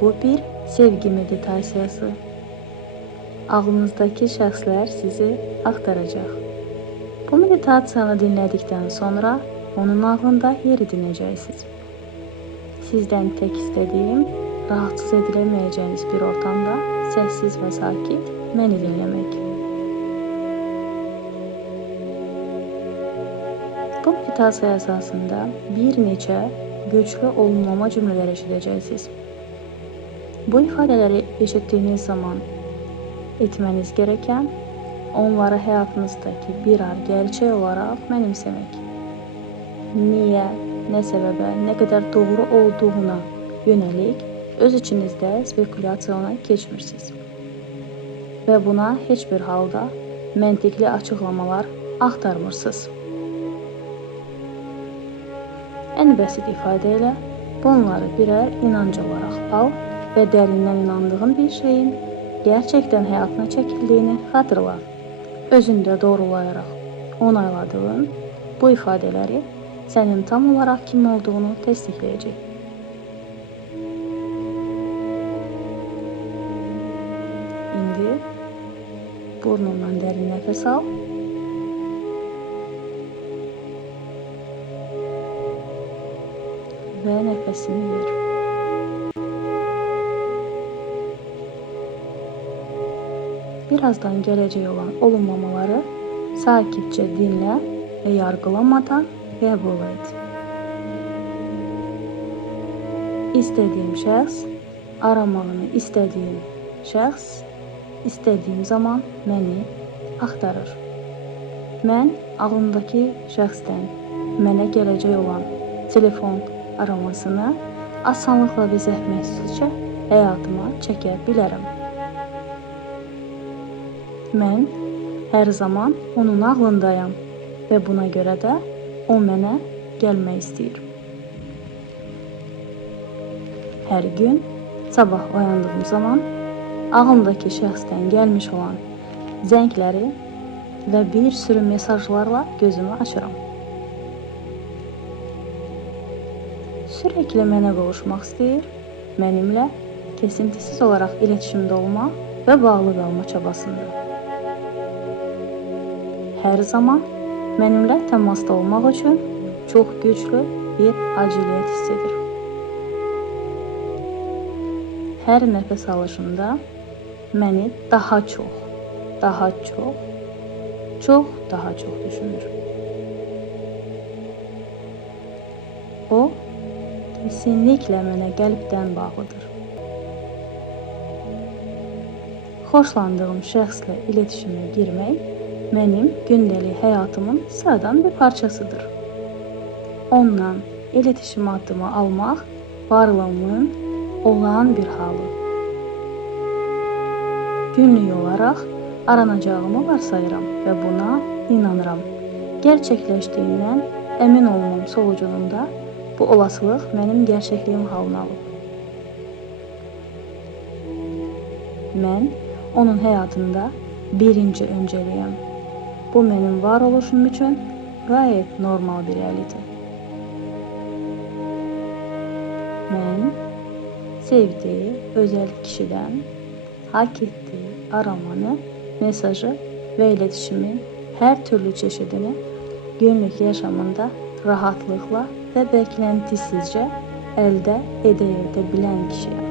Bu bir sevgi meditasiyası. Ağlınızdaki şəxslər sizi axtaracaq. Bu meditasiyanı dinlədikdən sonra onun ağlında yer edinəcəksiniz. Sizdən tək istədiyim, rahatsız ediləməyəcəyiniz bir ortamda səssiz və sakit məni dinləmək. Bu meditasiya əsasında bir neçə güclü olumlama cümlələr eşidəcəksiniz. Bu ifadələri eşitdiyiniz zaman etməniz gerəkən, onları həyatınızdakı bir ar gerçək olaraq mənimsəmək. Niyə, nə səbəbə, nə qədər doğru olduğuna yönəlik öz içinizdə spekulyasiyona keçmirsiniz. Və buna heç bir halda məntiqli açıqlamalar axtarmırsınız. Ən bəsit ifadə ilə bunları birər inanc olaraq al və dərindən inandığın bir şeyin gerçəkdən həyatına çəkildiyini xatırla. Özündə doğrulayaraq onayladığın bu ifadələri sənin tam olaraq kim olduğunu təsdiqləyəcək. İndi burnundan dərin nəfəs al. Və nəfəsini ver. Birazdan gələcək olan olumlamaları sakitcə dinlə və yargılamadan qəbul et. İstədiyim şəxs, aramağını istədiyim şəxs, istədiyim zaman məni axtarır. Mən ağlımdakı şəxsdən mənə gələcək olan telefon aramasını asanlıqla və zəhmətsizcə həyatıma çəkə bilərəm. Mən hər zaman onun ağlındayam və buna görə də o mənə gəlmək istəyir. Hər gün sabah oyandığım zaman ağlımdakı şəxsdən gəlmiş olan zəngləri və bir sürü mesajlarla gözümü açıram. Sürekli mənə qovuşmaq istəyir, mənimlə kesintisiz olaraq iletişimdə olma və bağlı qalma çabasında. Hər zaman mənimlə təmasda olmaq üçün çox güclü bir aciliyyət hiss edir. Hər nəfəs alışında məni daha çox düşünür. O, kesinliklə mənə qəlbdən bağlıdır. Xoşlandığım şəxslə iletişimə girmək mənim gündəlik həyatımın sıradan bir parçasıdır. Onunla iletişim addımı almaq varlığımın olağan bir halı. Günlük olaraq aranacağımı varsayıram və buna inanıram. Gerçəkləşdiyindən əmin olmam sonucunda bu olasılıq mənim gerçəkliyim halını alıb. Mən onun həyatında birinci öncəliyəm. Bu mənim varoluşum üçün gayet normal bir realite. Mən sevdiği özel kişiden hak ettiği aramanı, mesajı və iletişimin hər türlü çeşidini günlük yaşamında rahatlıkla və beklentisizce elde edə bilən kişiyəm.